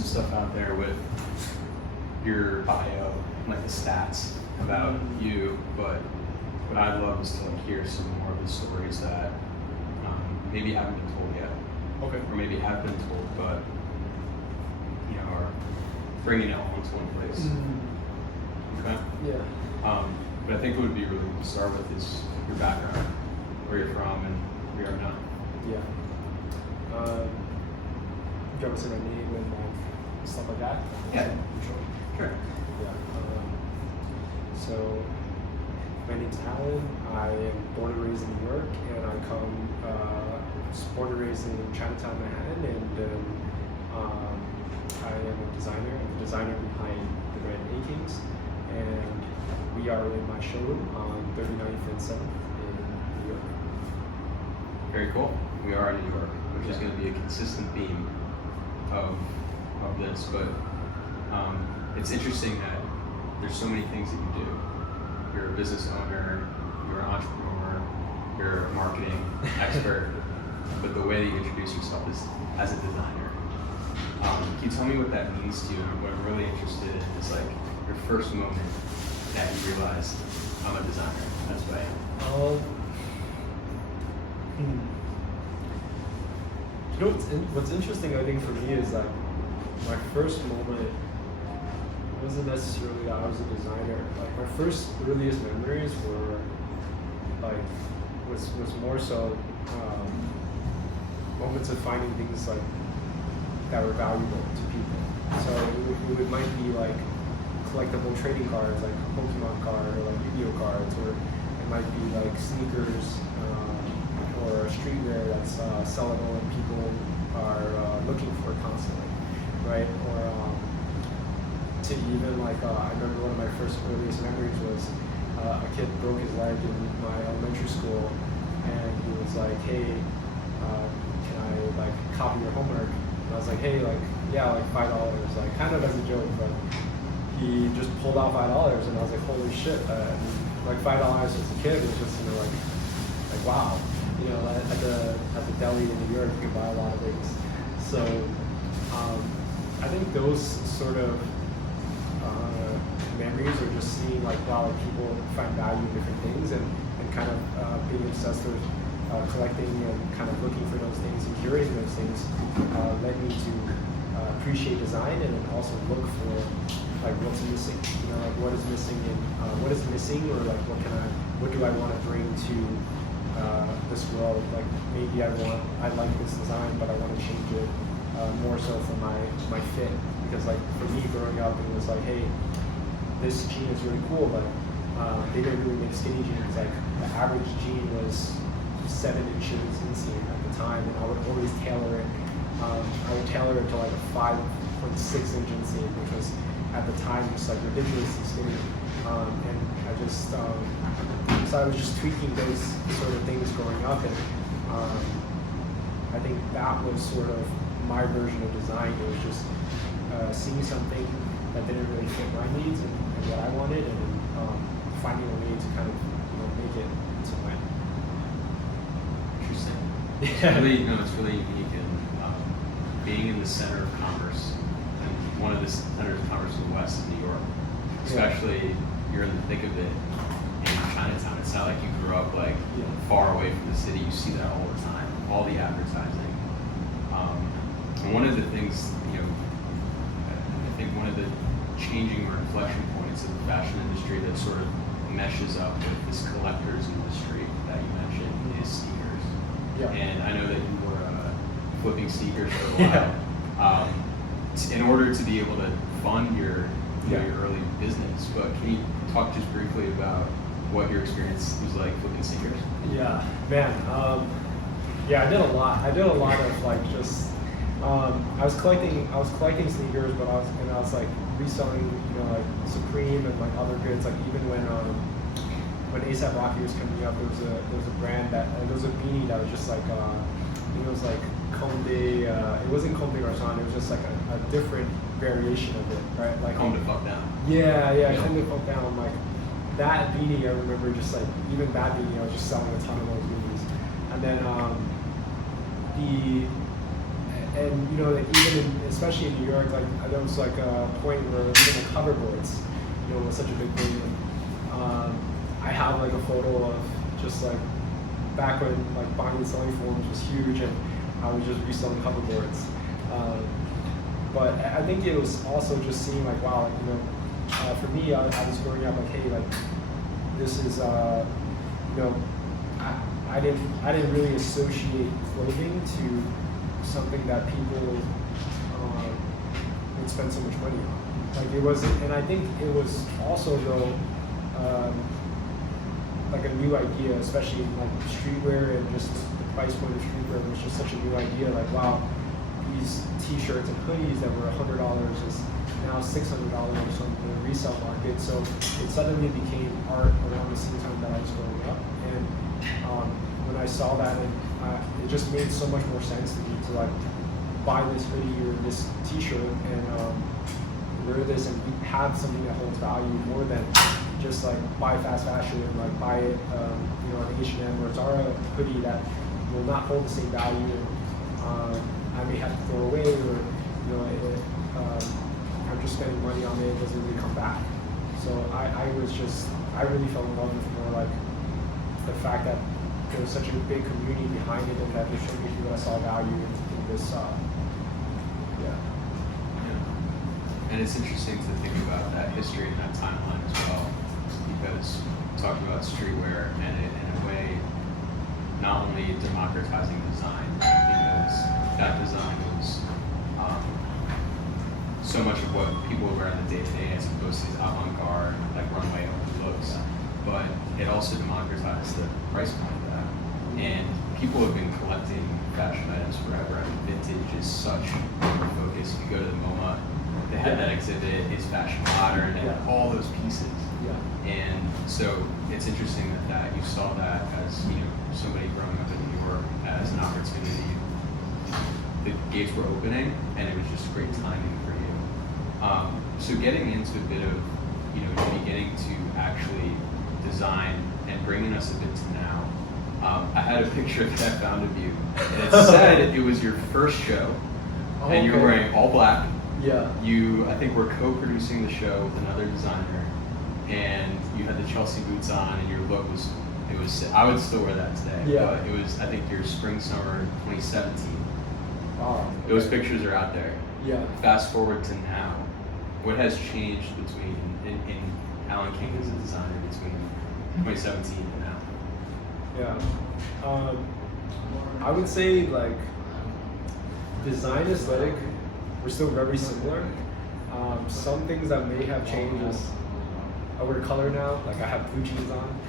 some stuff out there with your bio, like the stats about you, but what I'd love is to like hear some more of the stories that maybe haven't been told yet. Okay. Or maybe have been told, but you know, are bringing it all into one place. Okay. Yeah. But I think what would be really good to start with is your background, where you're from, and where you are now. Yeah. Do you want to say my name and like stuff like that? Yeah. Sure. Yeah. So my name's Alan. I am born and raised in New York, and I come born and raised in Chinatown, Manhattan, and I am a designer. I'm the designer behind the brand AKINGS, and we are in my showroom on 39th and 7th in New York. Very cool. We are in New York, which is going to be a consistent theme of this, but it's interesting that there's so many things that you do. You're a business owner, you're an entrepreneur, you're a marketing expert, but the way that you introduce yourself is as a designer. Can you tell me what that means to you? And what I'm really interested in is like your first moment that you realized I'm a designer. That's what I am. You know what's interesting, I think, for me is like my first moment wasn't necessarily that I was a designer. Like my first earliest memories were like was more so moments of finding things like that were valuable to people. So it might be like collectible trading cards, like a Pokemon card or like Yu-Gi-Oh cards, or it might be like sneakers or streetwear that's sellable and people are looking for constantly, right? Or to even like, I remember one of my first earliest memories was a kid broke his leg in my elementary school, and he was like, hey, can I like copy your homework? And I was like, hey, like, yeah, like $5, like kind of as a joke, but he just pulled out $5, and I was like, holy shit, like $5 as a kid was just, you know, like wow, you know, at the deli in New York, you can buy a lot of things. So I think those sort of memories are just seeing like, wow, like people find value in different things, and kind of being obsessed with collecting and kind of looking for those things and curating those things led me to appreciate design, and then also look for like what's missing, you know, like what is missing, and what is missing, or like what do I want to bring to this world. Like maybe I like this design, but I want to change it more so for my fit, because like for me growing up, it was like, hey, this jean is really cool, but they didn't really make skinny jeans. Like the average jean was 7 inches inseam at the time, and I would always tailor it. I would tailor it to like a 5.6 inch inseam, which was at the time just like ridiculously skinny. And I just, so I was just tweaking those sort of things growing up, and I think that was sort of my version of design. It was just seeing something that didn't really fit my needs and what I wanted, and finding a way to kind of, you know, make it into mine. Interesting. Yeah. It's really unique, and being in the center of commerce, and one of the centers of commerce in the West of New York, especially you're in the thick of it in Chinatown. It's not like you grew up like far away from the city. You see that all the time, all the advertising. And one of the things, you know, I think one of the changing or inflection points of the fashion industry that sort of meshes up with this collector's industry that you mentioned is sneakers. Yeah. And I know that you were flipping sneakers for a while in order to be able to fund your your early business. But can you talk just briefly about what your experience was like flipping sneakers? Yeah, man. I did a lot. I did a lot of like just. I was collecting sneakers, but I was like reselling, you know, like Supreme and like other goods. Like even when A$AP Rocky was coming up, there was a brand there was a beanie that was just like I think it was like Conde. It wasn't Conde Garçon. It was just like a different variation of it, right? Like Conde Fuck Down. Yeah, Conde Fuck Down. Like that beanie, I remember just like even that beanie, I was just selling a ton of those beanies, and then and you know, like even especially in New York, like there was like a point where even the cover boards, you know, was such a big thing. And, I have like a photo of just like back when like buying and selling forums was huge, and I was just reselling cover boards. But I think it was also just seeing like, wow, like, you know, for me, I was growing up like, hey, like this is, you know, I didn't really associate clothing to something that people would spend so much money on. Like it wasn't, and I think it was also though like a new idea, especially in like streetwear, and just the price point of streetwear was just such a new idea. Like wow, these T-shirts and hoodies that were $100 is now $600 on the resale market. So it suddenly became art around the same time that I was growing up, and when I saw that, it just made so much more sense to me to like buy this hoodie or this T-shirt and wear this and have something that holds value more than just like buy fast fashion and like buy it, you know, an H&M or Zara hoodie that will not hold the same value. And, I may have to throw away, or you know, I'm just spending money on it. It doesn't really come back. So I really fell in love with more like the fact that there was such a big community behind it, and that there's so many people that saw value in this. Yeah. And it's interesting to think about that history and that timeline as well, because talking about streetwear and it in a way not only democratizing design, because that design was so much of what people wear on the day-to-day as opposed to these avant-garde, like runway looks, but it also democratized the price point of that. And people have been collecting fashion items forever. I mean, vintage is such a focus. If you go to the MoMA, they had that exhibit, is fashion modern, and all those pieces. Yeah. And so it's interesting that you saw that as, you know, somebody growing up in New York as an opportunity. The gates were opening, and it was just great timing for you. So getting into a bit of, you know, beginning to actually design and bringing us a bit to now. I had a picture that I found of you, and it said it was your first show, and you were wearing all black. Yeah. You, I think, were co-producing the show with another designer, and you had the Chelsea boots on, and your look was, it was, I would still wear that today. Yeah. But it was, I think, your spring, summer 2017. Wow. Those pictures are out there. Yeah. Fast forward to now, what has changed between, in Alan King as a designer between 2017 and now? Yeah. I would say like design aesthetic, we're still very similar. Some things that may have changed is I wear color now, like I have blue jeans on.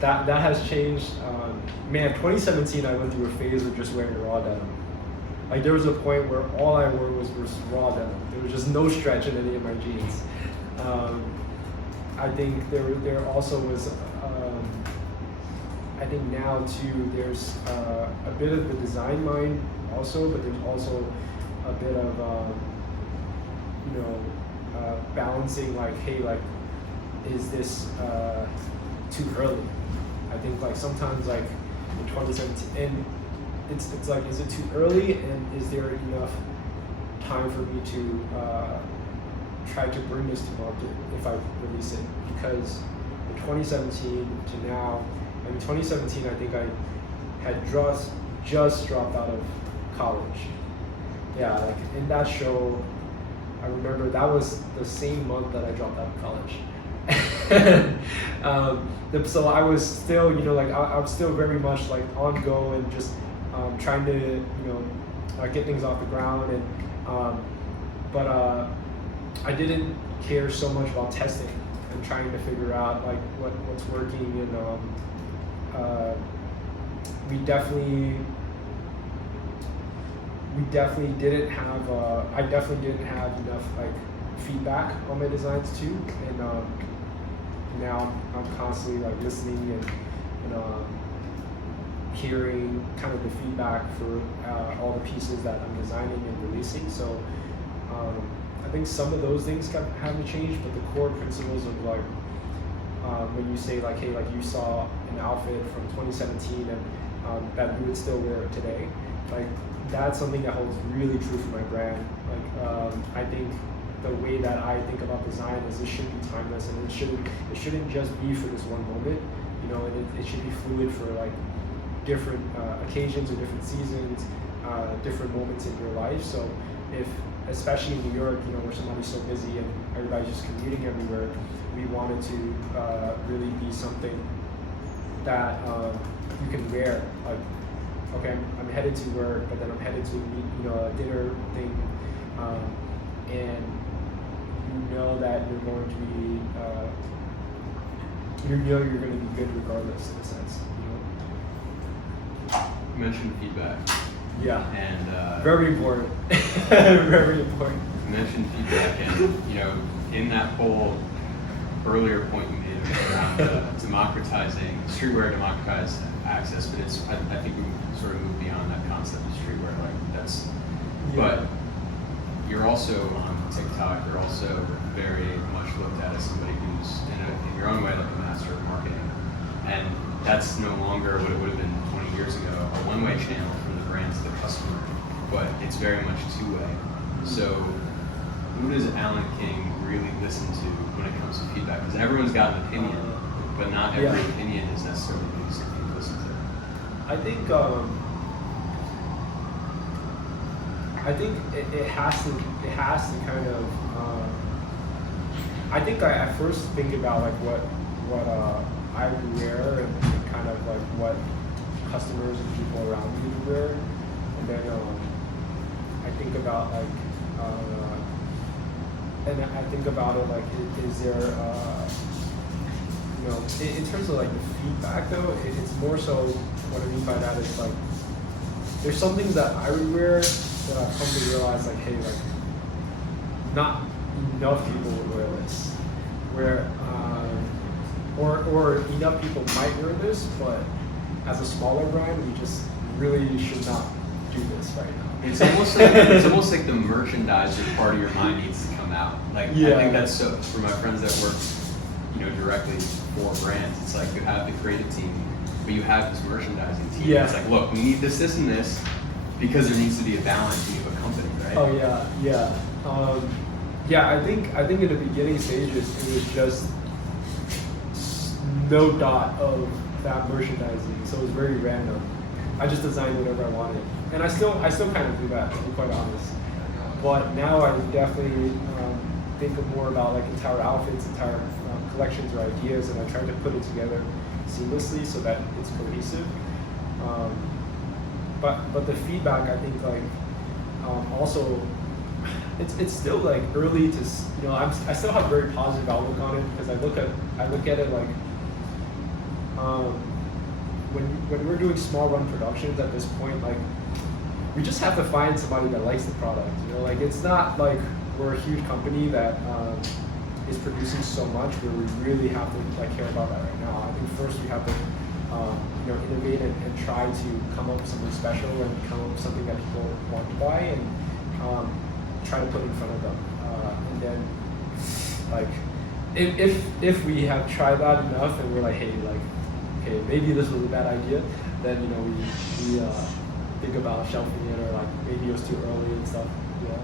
That has changed. Man, 2017 I went through a phase of just wearing raw denim. Like there was a point where all I wore was raw denim. There was just no stretch in any of my jeans. I think there also was, I think now too, there's a bit of the design mind also, but there's also a bit of, you know, balancing like, hey, like, is this too early? I think like sometimes like in 2017, and it's like, is it too early, and is there enough time for me to try to bring this to market if I release it? Because in 2017 to now, I mean 2017 I think I had just dropped out of college. Yeah, like in that show, I remember that was the same month that I dropped out of college. So I was still, you know, like I was still very much like on go and just trying to, you know, get things off the ground, and but I didn't care so much about testing and trying to figure out like what's working, and we definitely didn't have I definitely didn't have enough like feedback on my designs too, and now I'm constantly like listening and hearing kind of the feedback for all the pieces that I'm designing and releasing. So I think some of those things haven't changed, but the core principles of like when you say like, hey, like you saw an outfit from 2017 and that you would still wear today. Like that's something that holds really true for my brand. Like I think the way that I think about design is it should be timeless, and it shouldn't just be for this one moment. You know, it should be fluid for like different occasions or different seasons, different moments in your life. So if, especially in New York, you know, where somebody's so busy and everybody's just commuting everywhere, we wanted to really be something that you can wear. Like, okay, I'm headed to work, but then I'm headed to a dinner thing, and you know that you're going to be, you're going to be good regardless, in a sense. You mentioned feedback. Yeah. And very important. Very important. You mentioned feedback, and you know, in that whole earlier point you made around democratizing streetwear, democratized access, but it's I think we sort of moved beyond that concept of streetwear. Like that's, but you're also on TikTok. You're also very much looked at as somebody who's in your own way like a master of marketing, and that's no longer what it would have been 20 years ago, a one-way channel from the brand to the customer, but it's very much two-way. So who does Alan King really listen to when it comes to feedback? Because everyone's got an opinion, but not every opinion is necessarily something to listen to. I think it has to kind of, I think I first think about like what I would wear and kind of like what customers and people around me would wear, and then I think about like and I think about it like is there you know, in terms of like the feedback though, it's more so what I mean by that is like there's some things that I would wear that I've come to realize like, hey, like not enough people would wear this, where or enough people might wear this, but as a smaller brand, we just really should not do this right now. It's almost like the merchandiser part of your mind needs to come out. Like I think that's so for my friends that work, you know, directly for brands. It's like you have the creative team, but you have this merchandising team. Yeah. It's like, look, we need this and this because there needs to be a balance of a company, right? Oh yeah. I think in the beginning stages it was just no dot of that merchandising, so it was very random. I just designed whatever I wanted, and I still kind of do that, to be quite honest. But now I definitely think of more about like entire outfits, entire collections or ideas, and I try to put it together seamlessly so that it's cohesive. But the feedback, I think, like also it's still like early to, you know, I still have a very positive outlook on it, because I look at it like when we're doing small run productions at this point, like we just have to find somebody that likes the product. You know, like it's not like we're a huge company that is producing so much where we really have to like care about that right now. I think first we have to you know, innovate and try to come up with something special and come up with something that people want to buy, and try to put in front of them. And then like if we have tried that enough and we're like, hey, like, okay, maybe this was a bad idea, then, you know, we think about shelving it, or like maybe it was too early and stuff. Yeah.